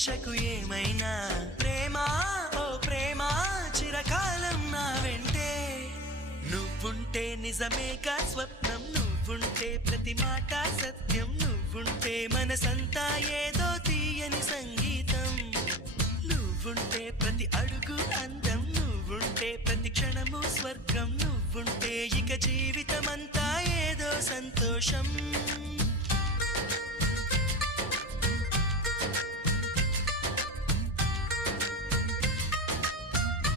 ఊహించకు ఏమైనా ప్రేమ ఓ ప్రేమ చిరకాలం నా వెంటే నువ్వుంటే నిజమేగా స్వప్నం నువ్వుంటే ప్రతి మాట సత్యం నువ్వుంటే మనసంతా ఏదో తీయని సంగీతం నువ్వుంటే ప్రతి అడుగు అందం నువ్వుంటే ప్రతి క్షణము స్వర్గం నువ్వుంటే ఇక జీవితం